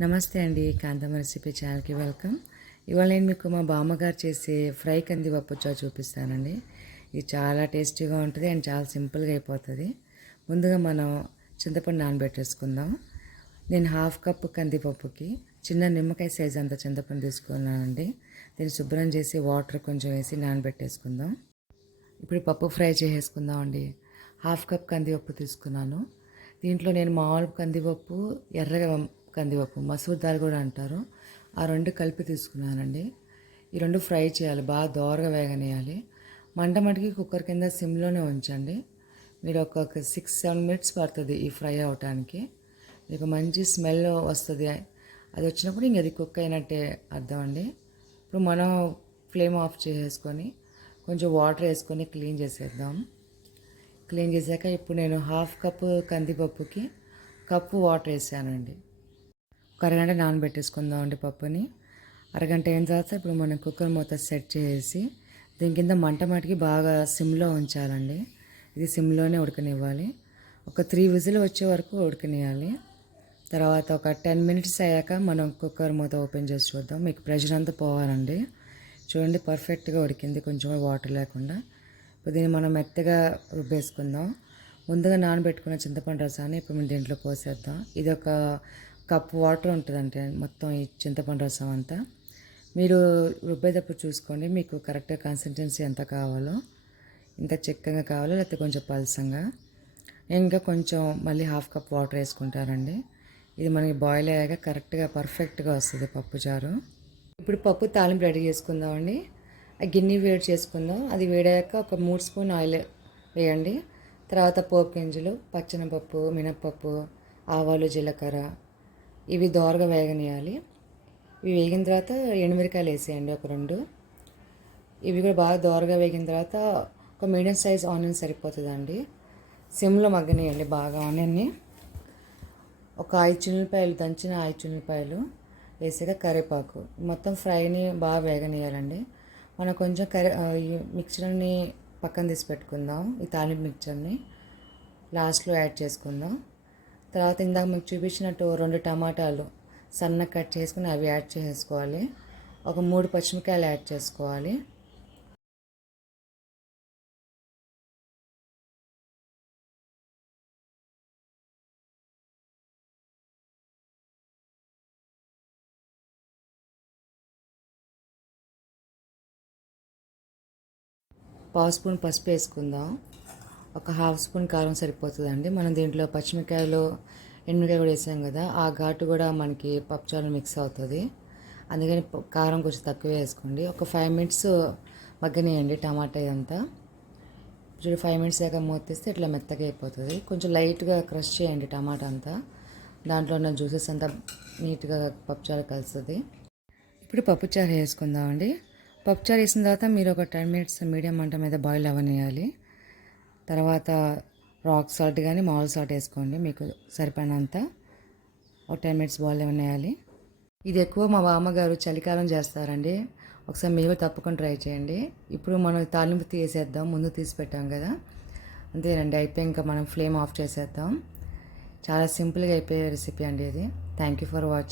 నమస్తే అండి కాంతమ్మ రెసిపీ ఛానల్కి వెల్కమ్. ఇవాళ నేను మీకు మా బామ్మగారు చేసే ఫ్రై కంది పప్పుచా చూపిస్తానండి. ఇది చాలా టేస్టీగా ఉంటుంది అండ్ చాలా సింపుల్గా అయిపోతుంది. ముందుగా మనం చింతపండు నానబెట్టేసుకుందాం. నేను హాఫ్ కప్ కందిపప్పుకి చిన్న నిమ్మకాయ సైజ్ అంత చింతపండు తీసుకున్నానండి. దీన్ని శుభ్రం చేసి వాటర్ కొంచెం వేసి నానబెట్టేసుకుందాం. ఇప్పుడు పప్పు ఫ్రై చేసేసుకుందాం అండి హాఫ్ కప్ కందిపప్పు తీసుకున్నాను. దీంట్లో నేను మామూలు కందిపప్పు ఎర్రగా కందిపప్పు మసూర్ దాల్ కూడా అంటారు. ఆ రెండు కలిపి తీసుకున్నానండి. ఈ రెండు ఫ్రై చేయాలి బాగా దోరగా వేగనేయాలి. మంట మటుకి కుక్కర్ కింద సిమ్లోనే ఉంచండి. మీరు ఒక సిక్స్ సెవెన్ మినిట్స్ పడుతుంది ఈ ఫ్రై అవటానికి. మీకు మంచి స్మెల్ వస్తుంది. అది వచ్చినప్పుడు ఇంక అది కుక్ అయినట్టే అర్థం అండి. ఇప్పుడు మనం ఫ్లేమ్ ఆఫ్ చేసేసుకొని కొంచెం వాటర్ వేసుకొని క్లీన్ చేసేద్దాం. క్లీన్ చేశాక ఇప్పుడు నేను హాఫ్ కప్పు కందిపప్పుకి కప్పు వాటర్ వేసానండి. ఒక అరగంట నానబెట్టేసుకుందాం అండి పప్పుని. అరగంట అయిన తర్వాత ఇప్పుడు మనం కుక్కర్ మూత సెట్ చేసి దీని కింద మంట మటుకి బాగా సిమ్లో ఉంచాలండి. ఇది సిమ్లోనే ఉడకనివ్వాలి. ఒక త్రీ విజిల్ వచ్చే వరకు ఉడకనియాలి. తర్వాత ఒక టెన్ మినిట్స్ అయ్యాక మనం కుక్కర్ మూత ఓపెన్ చేసి చూద్దాం. మీకు ప్రెషర్ అంతా పోవాలండి. చూడండి పర్ఫెక్ట్గా ఉడికింది. కొంచెం వాటర్ లేకుండా. ఇప్పుడు దీన్ని మనం మెత్తగా రుబ్బేసుకుందాం. ముందుగా నానబెట్టుకున్న చింతపండు రసాన్ని ఇప్పుడు మనం దీంట్లో పోసేద్దాం. ఇది ఒక కప్ వాటర్ ఉంటుందంటే మొత్తం ఈ చింతపండు రసం అంతా. మీరు రుబ్బేటప్పుడు చూసుకోండి మీకు కరెక్ట్గా కన్సిస్టెన్సీ ఎంత కావాలో ఇంత చిక్కగా కావాలో లేకపోతే కొంచెం పలసంగా. ఇంకా కొంచెం మళ్ళీ హాఫ్ కప్ వాటర్ వేసుకుంటారండి. ఇది మనకి బాయిల్ అయ్యాక కరెక్ట్గా పర్ఫెక్ట్గా వస్తుంది పప్పు చారు. ఇప్పుడు పప్పు తాలింపు రెడీ చేసుకుందామండి. ఆ గిన్నె వేడి చేసుకుందాం. అది వేడాక ఒక మూడు స్పూన్ ఆయిల్ వేయండి. తర్వాత పోపు గింజలు పచ్చనపప్పు మినప్పప్పు ఆవాలు జీలకర్ర ఇవి దోరగా వేగనియాలి ఇవి వేగిన తర్వాత ఎండుమిరకాయలు వేసేయండి ఒక రెండు. ఇవి కూడా బాగా దోరగా వేగిన తర్వాత ఒక మీడియం సైజ్ ఆనియన్ సరిపోతుందండి. సిమ్లో మగ్గనియండి బాగా ఆనియన్ని. ఒక ఐదు చిన్నపాయలు దంచిన ఐదు చిన్నపాయలు వేసాక కరివేపాకు. మొత్తం ఫ్రైని బాగా వేగనియాలండి మనం కొంచెం కరి మిక్చర్ని పక్కన తీసి పెట్టుకుందాం. ఈ తాలింపు మిక్చర్ని లాస్ట్లో యాడ్ చేసుకుందాం. తర్వాత ఇందాక మీకు చూపించినట్టు రెండు టమాటాలు సన్న కట్ చేసుకుని అవి యాడ్ చేసుకోవాలి. ఒక మూడు పచ్చిమిరకాయలు యాడ్ చేసుకోవాలి. పావు స్పూన్ పసుపు వేసుకుందాం. ఒక హాఫ్ స్పూన్ కారం సరిపోతుందండి. మనం దీంట్లో పచ్చిమిరకాయలు ఎండుమిరకాయ కూడా వేసాం కదా ఆ ఘాటు కూడా మనకి పప్పుచారు మిక్స్ అవుతుంది. అందుకని కారం కొంచెం తక్కువ వేసుకోండి. ఒక ఫైవ్ మినిట్స్ మగ్గనియండి టమాటా ఇదంతా. చూడు ఫైవ్ మినిట్స్ దాకా మూతేస్తే ఇట్లా మెత్తగా అయిపోతుంది. కొంచెం లైట్గా క్రష్ చేయండి టమాటా అంతా. దాంట్లో ఉన్న జ్యూసెస్ అంతా నీట్గా పప్పుచారు కలుస్తుంది. ఇప్పుడు పప్పుచారు వేసుకుందామండి. పప్పుచారు వేసిన తర్వాత మీరు ఒక టెన్ మినిట్స్ మీడియం మంట మీద బాయిల్ అవ్వనియాలి. తర్వాత రాక్ సాల్ట్ కానీ మామూలు సాల్ట్ వేసుకోండి. మీకు సరిపడినంత ఒక టెన్ మినిట్స్ బాయిల్ వేయాలి ఇది ఎక్కువ మా బామ్మగారు చలికాలం చేస్తారండి. ఒకసారి మీరు తప్పకుండా ట్రై చేయండి. ఇప్పుడు మనం తాలింపు తీసేద్దాం. ముందు తీసి పెట్టాం కదా. అంతేనండి. అయిపోయి ఇంకా మనం ఫ్లేమ్ ఆఫ్ చేసేద్దాం. చాలా సింపుల్గా అయిపోయే రెసిపీ అండి ఇది. Thank you for watching